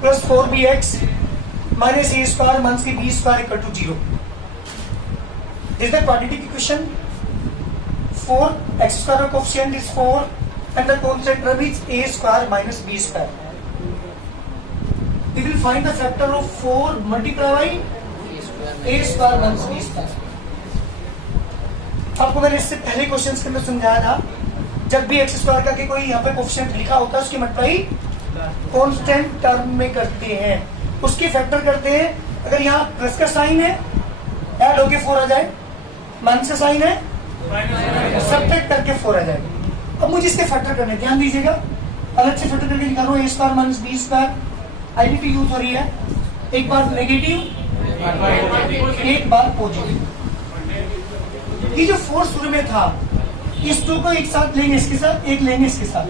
Plus 4bx minus a square minus के b square equal to 0। Is the quadratic equation 4 x square का coefficient is 4 and the constant term is a square minus b square. We will find the factor of 4 multiplied by a square minus b square। आपको मैंने इससे पहले questions के अंदर समझाया था, जब भी एक्स स्क्वायर का कोई यहाँ पे कोएफिशिएंट लिखा होता है उसकी मल्टीप्लाई कांस्टेंट टर्म में करते हैं, उसके फैक्टर करते हैं। अगर यहाँ प्लस का साइन है ऐड होके 4 आ जाए, माइनस का साइन है सब्ट्रैक्ट करके 4 आ जाए। अब मुझे इसके फैक्टर करने, ध्यान दीजिएगा, अलग से फैक्टर करके दिखा रहा हूँ। a square minus b square identity use हो रही है, एक बार नेगेटिव एक बार पॉजिटिव। ये जो 4 शुरू में था, इस 2 को एक साथ लेंगे, इसके साथ एक लेंगे, इसके साथ,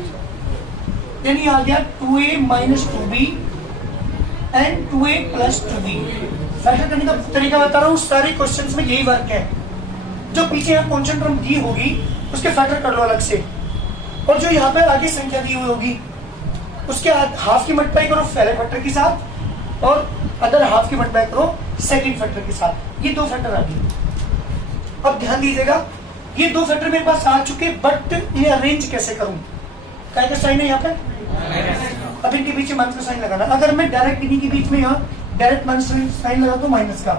यानी आ गया 2a minus 2b and 2a plus 2b। Factor करने का तरीका बता रहा हूँ, सारे क्वेश्चंस में यही वर्क है। जो पीछे यहाँ कांस्टेंट टर्म दी होगी उसके फैक्टर कर लो अलग से, और जो यहाँ पे आगे संख्या दी हुई होगी उसके हाफ की मल्टीप्लाई करो पहले फैक्टर के साथ और अदर हाफ की मल्टीप्लाई करो सेकंड फैक्टर के साथ। ये 2 फैक्टर आ गए। अब ध्यान दीजिएगा, ये 2 फैक्टर मेरे पास आ चुके, बट ये अरेंज कैसे करूं? क्या का साइन है यहाँ पे, अब इनके बीच में माइनस का साइन लगाना। अगर मैं डायरेक्ट इन्हीं के बीच में यहाँ डायरेक्ट माइनस साइन लगा दो माइनस का,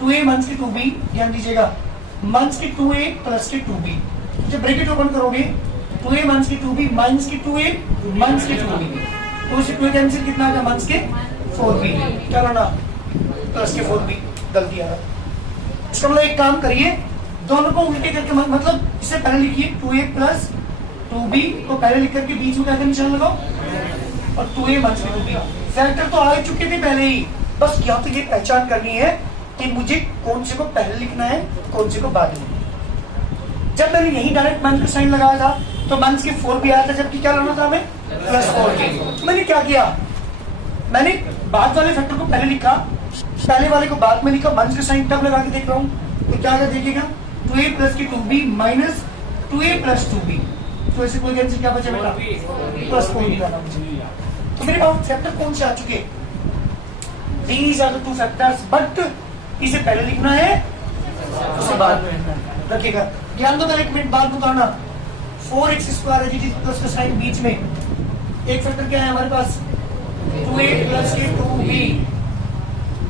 2a माइनस के 2b, ध्यान दीजिएगा, माइनस के 2a प्लस के 2b। जब ब्रैकेट ओपन करोगे 2a माइनस के 2b माइनस के 2a माइनस के 2b, तो उसे 2 कैंसिल कितना आएगा, माइनस के 4b, क्या करना प्लस के 4b, गलती आ रहा। इसका मतलब एक काम करिए, दोनों को उल्टे करके, मतलब इससे पहले लिखिए 2a प्लस 2b को पहले लिख करके बीच में क्या निशान लगाओ और 2a माइनस के 2b। फैक्टर तो आ चुके थे पहले ही, बस यहाँ तो ये पहचान करनी है कि मुझे कौन से को पहले लिखना है कौन से को बाद में। जब मैंने यही डायरेक्ट माइनस का साइन लगाया था तो माइनस के 4b आया था, जबकि क्या लाना था हमें प्लस 4b। मैंने क्या किया, मैंने बाद वाले फैक्टर को पहले लिखा, पहले वाले को बाद में लिखा, माइनस का साइन तब लगा के देख रहा हूँ तो क्या आएगा देखिएगा, 2a प्लस के 2b minus 2a plus 2b। तो ऐसे कोई कैंसिल क्या बचा बेटा, प्लस 4b का नाम। तो मेरे पास फैक्टर कौन से आ चुके, these are the 2 factors, but इसे पहले लिखना है उसे बाद में लिखना है। रखिएगा ध्यान दो, मैं एक मिनट बाद बताना। 4x स्क्वायर है जी प्लस का साइन बीच में, एक फैक्टर क्या है हमारे पास, 2a प्लस के 2b,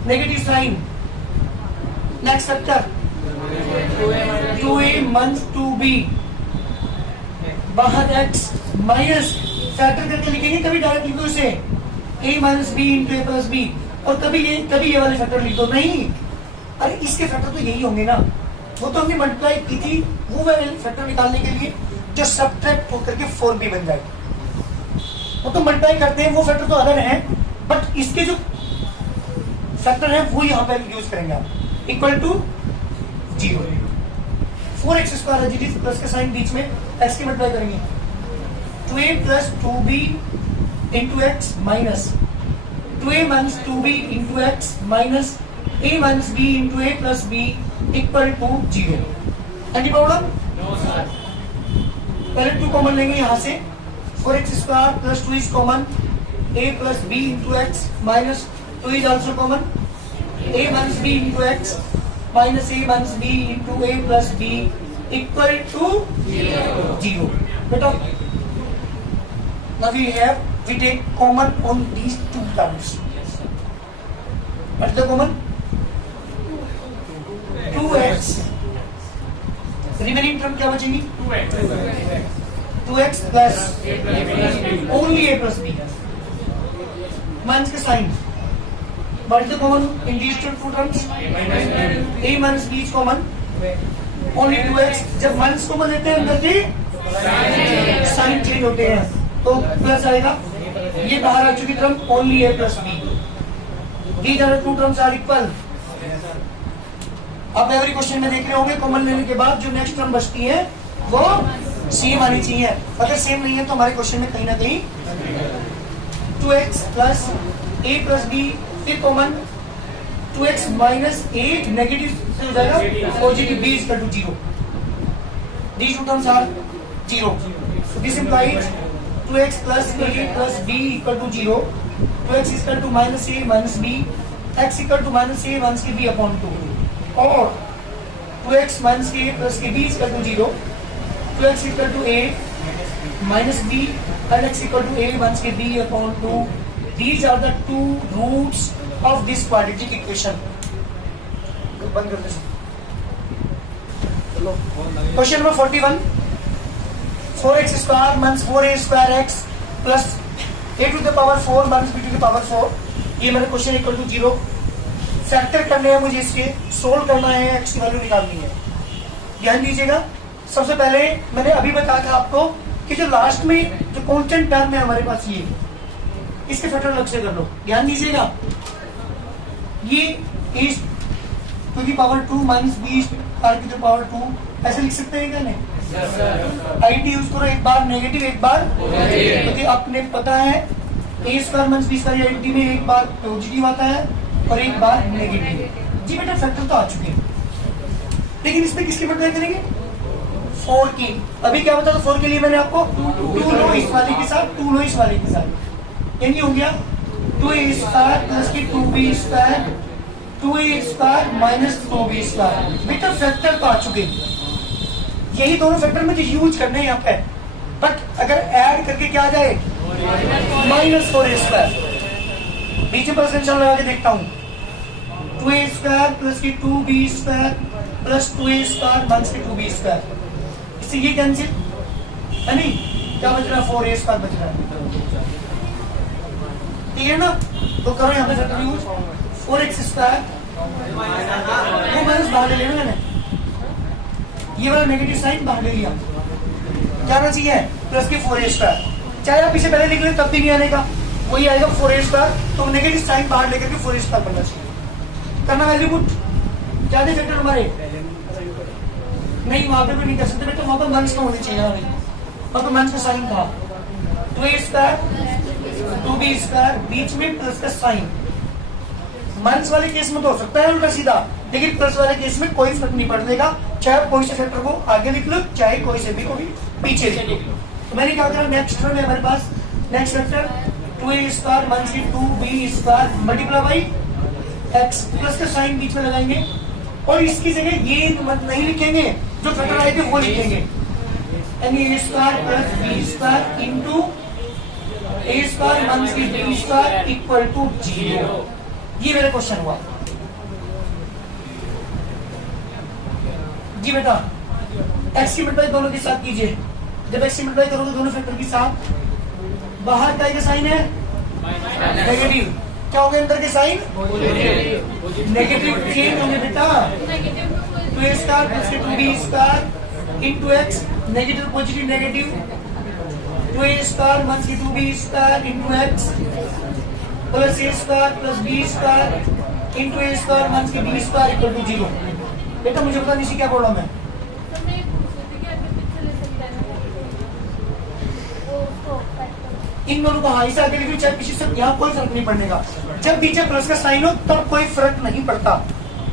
negative sign. Next factor 2a minus 2b, बाहर x माइनस, फैक्टर करके लिखेंगे, कभी डायरेक्ट लिखो इसे a minus b into a plus b, और कभी ये वाले फैक्टर लिख दो। नहीं, अरे इसके फैक्टर तो यही होंगे ना, वो तो हमने मल्टीप्लाई की थी, वो वाले फैक्टर निकालने के लिए जो सब्ट्रैक्ट होकर के 4b बन जाए, वो तो मल्टीप्लाई करते हैं, वो फैक्टर तो अलग है, बट इसके जो फैक्टर है वो यहाँ पे यूज करेंगे आप, इक्वल टू 0। 4x स्क्वायर है जी प्लस का साइन बीच में, x की मल्टीप्लाई करेंगे, 2a plus 2b into x minus 2a minus 2b into x minus a minus b into a plus b equal to 0। Any problem? पहले 2 common लेंगे यहाँ से, 4x square plus 2 is common, a plus b into x minus 2 is also common, a minus b into x minus a minus b into a plus b equal to 0। बेटा now we take common on these 2 terms. What is the common? 2x. Remaining term क्या बचेगी? 2x plus only a plus b. Minus का sign. What is the common in these 2 terms? a minus b is common. Only 2x. जब minus common लेते हैं अंदर से sign change होते हैं तो प्लस आएगा। ये बाहर आ चुकी term only a plus b। These are 2 terms are equal। आप एवरी क्वेश्चन में देख रहे होंगे, कॉमन लेने के बाद जो नेक्स्ट टर्म बचती है वो सेम आनी चाहिए। अगर सेम नहीं है तो हमारे क्वेश्चन में कहीं ना कहीं 2x plus a plus b, फिर common 2x minus a negative से हो जाएगा positive b equal to 0। These 2 terms are 0। So this implies 2x plus a plus b equal to 0 2x equal to minus A minus B, x equal to minus A minus के B upon 2, और 2x minus के plus के B equal to 0, 2x equal to A minus B and x equal to A minus के B upon 2. These are the two roots of this quadratic equation. बंद कर दे. Question number 41. 4x square minus 4a square x plus a to the power 4 minus b to the power 4. ये मेरा question equal to 0. Factor करने हैं मुझे, इसके solve करना है, x की वैल्यू निकालनी है. ध्यान दीजिएगा. सबसे पहले मैंने अभी बताया था आपको कि जो लास्ट में जो कांस्टेंट टर्म है हमारे पास, ये इसके फैक्टर अलग से कर लो. ध्यान दीजिएगा. ये a to the power 2 minus b आर की टू पावर 2 ऐसे लिख सकते हैं क्या? नहीं. आईटी यूज करो, एक बार नेगेटिव एक बार पॉजिटिव. आपने पता है a square minus b square आईटी में एक बार पॉजिटिव आता है और एक बार नेगेटिव. जी बेटा फैक्टर तो आ चुके हैं, लेकिन इसमें किसकी मल्टीप्लाई करेंगे? 4 की. अभी क्या बता, 4 के लिए मैंने आपको 2 लो इस वाले के साथ, 2 लो इस वाले के साथ, यानी हो गया 2a स्क्वायर प्लस की 2b square 2a square minus 2b square. बेटा फैक्टर तो आ चुके हैं. यही दोनों फैक्टर मुझे यूज करने हैं यहाँ पे. बट अगर ऐड करके क्या आ जाए, माइनस 4a स्क्वायर. बीच में परसेंटेज लगा के देखता हूँ. 2a स्क्वायर प्लस की 2b square plus 2a square minus की 2b स्क्वायर. इससे ये कैंसिल है नहीं, क्या बच रहा है? 4a स्क्वायर बच रहा है. ठीक है ना? तो करो यहाँ पे फैक्टर यूज. 4x स्क्वायर वो माइनस बाहर ले लेना मैंने, ये वाला नेगेटिव साइन बाहर ले लिया. क्या आना चाहिए? प्लस के 4a स्क्वायर. चाहे आप इसे पहले लिख लें तब भी नहीं आने का, वही आएगा 4a स्क्वायर. तो नेगेटिव साइन बाहर लेकर के 4a स्क्वायर बनना चाहिए. करना वैल्यू पुट. क्या थे फैक्टर हमारे? नहीं वहां पे भी नहीं कर सकते बेटा, वहां पर माइनस का होने चाहिए. वहां पर माइनस का साइन था. 2a स्क्वायर 2b स्क्वायर बीच में प्लस का साइन. माइनस वाले केस में तो हो सकता है उल्टा सीधा, लेकिन प्लस वाले केस में कोई फर्क नहीं पड़ेगा. चाहे कोई से फैक्टर को आगे लिख लो, चाहे कोई से भी को भी पीछे लिख लो. तो मैंने क्या करा, नेक्स्ट टर्म है हमारे पास. Next factor 2a square minus 2b square multiply by x plus का साइन बीच में लगाएंगे, और इसकी जगह ये नहीं लिखेंगे, जो फैक्टर आए थे वो लिखेंगे. यानी a square plus b square into a square minus b square equal to 0. ये मेरा क्वेश्चन हुआ. जी बेटा x की मल्टीप्लाई दोनों के साथ कीजिए. जब x की मल्टीप्लाई करोगे दोनों फैक्टर के साथ, बाहर का साइन है नेगेटिव, क्या होगा अंदर के साइन? नेगेटिव चेंज होंगे बेटा. 2a square plus 2b square into x negative positive negative 2a square minus 2b square into x plus a square plus b square into a square minus b square equal to 0. बेटा मुझे पता नहीं क्या बोल रहा मैं. इन दोनों को हाँ इसे आगे लिखिए, चाहे पीछे से, यहाँ कोई फर्क नहीं पड़ने का. जब पीछे प्लस का साइन हो तब कोई फर्क नहीं पड़ता.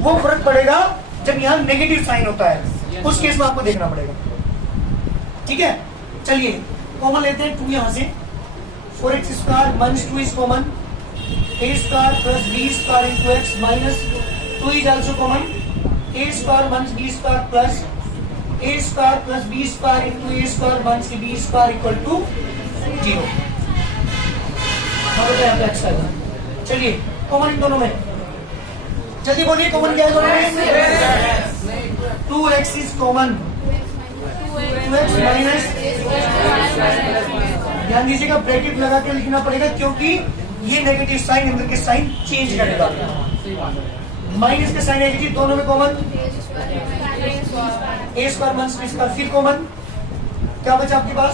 वो फर्क पड़ेगा जब यहाँ नेगेटिव साइन होता है, उस केस में आपको देखना पड़ेगा. ठीक है, चलिए कॉमन लेते हैं 2 यहाँ से. 4x square minus 2 is common. a square plus b square into x minus 2 is also common. a square minus b square plus a square plus b square into a square minus b square equal to 0. चलिए common in दोनों में जल्दी बोलिए, common क्या है दोनों में? 2x is common. 2x minus, ध्यान दीजिएगा ब्रैकेट लगा के लिखना पड़ेगा क्योंकि ये नेगेटिव साइन अंदर के साइन चेंज करेगा. माइनस का साइन नेगेटिव, दोनों में common. a square minus b square फिर कॉमन. क्या बचा आपके पास?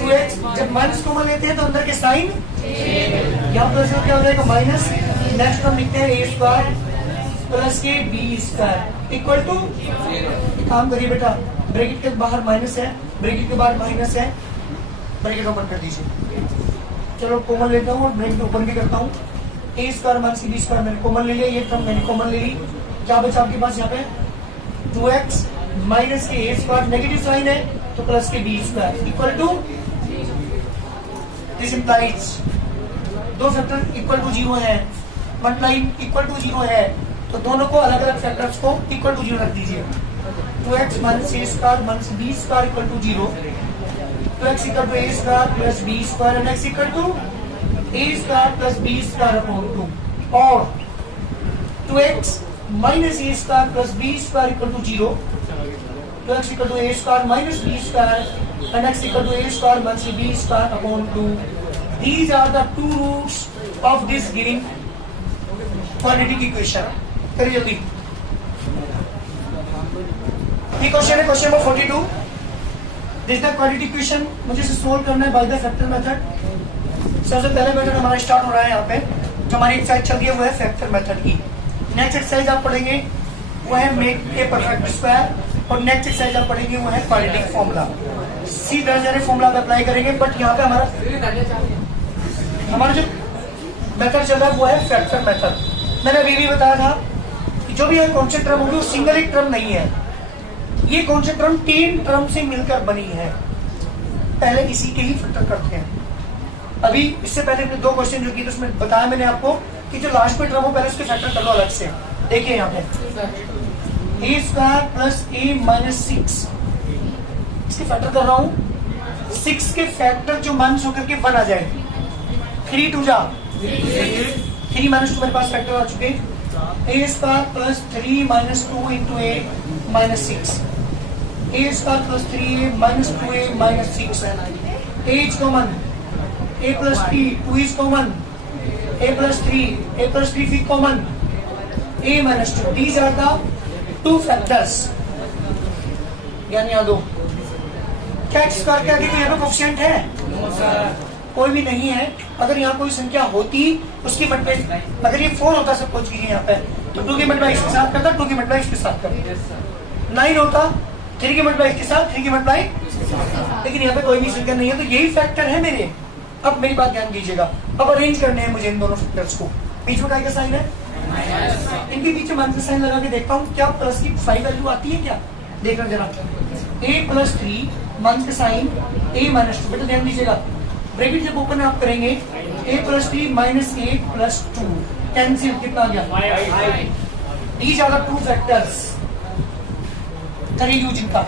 2x. जब माइनस कॉमन लेते हैं तो अंदर के साइन यहाँ पर क्या हो जाएगा? माइनस. नेक्स्ट हम लिखते हैं a स्क्वायर प्लस के b स्क्वायर इक्वल टू, काम करिए बेटा, ब्रैकेट के बाहर माइनस है, ब्रैकेट के बाहर माइनस है, ब्रैकेट ओपन कर दीजिए. चलो कॉमन लेता हूँ और ब्रैकेट ओपन भी करता हूँ. a square minus b square मैंने कॉमन ले लिया, ये टर्म मैंने कॉमन ले ली. क्या बचा आपके पास यहाँ पे? 2x माइनस के a स्क्वायर नेगेटिव साइन है तो प्लस के b square equal to, this implies दो फैक्टर इक्वल टू 0 है, मल्टीप्लाई इक्वल टू 0 है, तो दोनों को अलग अलग फैक्टर्स को इक्वल टू 0 रख दीजिए। 2x minus a square minus b square equal to 0, 2x equal to a square plus b square and x equal to a square plus b square upon 2, और 2x minus a square plus b square equal to 0, 2x equal to a square minus b square and x equal to a square minus b square upon 2। These are the two roots of this given quadratic equation. करिए जल्दी। ये question है question number 42। This the quadratic equation मुझे इसे solve करना है by the factor method. सबसे पहले मेथड हमारा स्टार्ट हो रहा है यहाँ पे, जो हमारी एक्सरसाइज चल रही है वो है फैक्टर मेथड की। नेक्स्ट एक्सरसाइज आप पढ़ेंगे वो है मेक ए परफेक्ट स्क्वायर, और नेक्स्ट एक्सरसाइज आप पढ़ेंगे वो है क्वाड्रेटिक फॉर्मूला। सी दर्ज फॉर्मूला आप अप्लाई करेंगे, बट यहाँ पे हमारा जो मेथड चल रहा है वो है फैक्टर मेथड। मैंने अभी भी बताया था कि जो भी है कॉन्सेप्ट टर्म होगी वो सिंगल एक टर्म नहीं है, ये कॉन्सेप्ट टर्म 3 टर्म से मिलकर बनी है। पहले इसी के ही फैक्टर करते हैं। अभी इससे पहले दो क्वेश्चन जो किए उसमें बताया मैंने आपको कि जो लास्ट में टर्म हो पहले उसके फैक्टर कर लो अलग से। देखिए यहाँ पे ए स्क्वायर प्लस ए माइनस 6, इसके फैक्टर कर रहा हूँ। 6 के फैक्टर जो माइनस होकर के 1 आ जाए, 3 2 जा 3 माइनस 2 मेरे पास फैक्टर आ चुके। A square plus 3 minus 2 into a minus 6, a square plus 3 minus 2a minus 6, a is common, a plus 3, 2 is common, a plus 3 is common, a minus 2. These are the two factors. ज्ञान याद हो क्या? X square के आगे कोई यहाँ पे coefficient है? कोई भी नहीं है। अगर यहाँ कोई संख्या होती उसकी मल्टीप्लाई, अगर ये 4 होता सब कुछ यहाँ पे, तो 2 की मल्टीप्लाई इसके साथ करता, 2 की मल्टीप्लाई इसके साथ करता। 9 होता 3 की मल्टीप्लाई इसके साथ, 3 की मल्टीप्लाई, लेकिन यहाँ पे कोई भी संख्या नहीं है, तो यही फैक्टर है मेरे। अब मेरी बात ध्यान दीजिएगा, अब अरेंज करने हैं मुझे इन दोनों फैक्टर्स को। बीच में का साइन है, इनके पीछे माइनस साइन लगा के देखता हूँ क्या प्लस की 5 वैल्यू आती है क्या, देखना जरा। a प्लस 3 माइनस का साइन a माइनस 2, बेटा ध्यान दीजिएगा, ब्रैकेट जब ओपन आप करेंगे a plus 3 minus a plus 2 cancel, कितना आ गया? These are the two factors, करिए यूज इनका।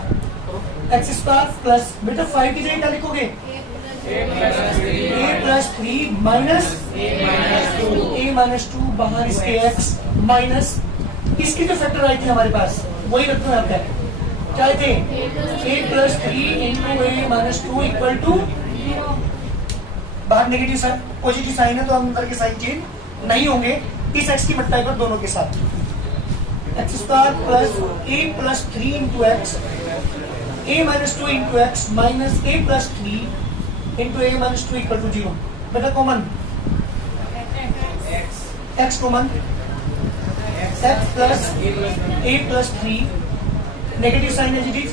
एक्स स्क्वायर प्लस, बेटा 5 की जगह क्या लिखोगे? a plus 3 minus a minus 2, बाहर इसके x माइनस इसके जो फैक्टर आए थे हमारे पास वही रखना है आपका। क्या आए थे? a plus 3 into a minus 2 equal to, बाहर नेगेटिव साइन पॉजिटिव साइन है तो अंदर के साइन चेंज नहीं होंगे, इस x की मल्टीप्लाई पर दोनों के साथ। X square plus a plus 3 into x, a minus 2 into x minus a plus 3 into a minus 2 equal to 0। बेटा common x common, x plus a plus 3 negative sign as it is,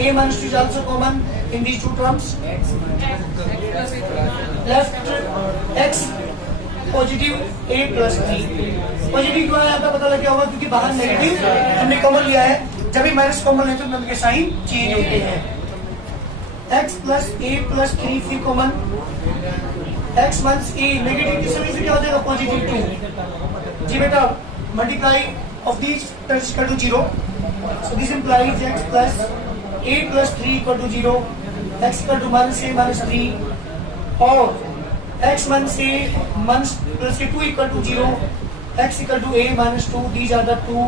a minus 2 is also common in these two terms. Left x positive a plus 3, positive क्यों आया आपका पता लग गया होगा क्योंकि बाहर नेगेटिव हमने कॉमन लिया है। जब भी माइनस कॉमन लेते हैं तो उनके साइन चेंज होते हैं। x प्लस a प्लस 3 फिर common, x minus a negative किस वजह से क्या हो जाएगा? पॉजिटिव 2 जी बेटा, multiply of this terms equal to 0, so this implies x plus a plus 3 equal to 0, x equal to minus a minus 3, और x minus a minus plus के 2 equal to 0, x equal to a minus 2. These are the two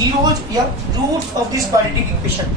zeros या roots of this quadratic equation.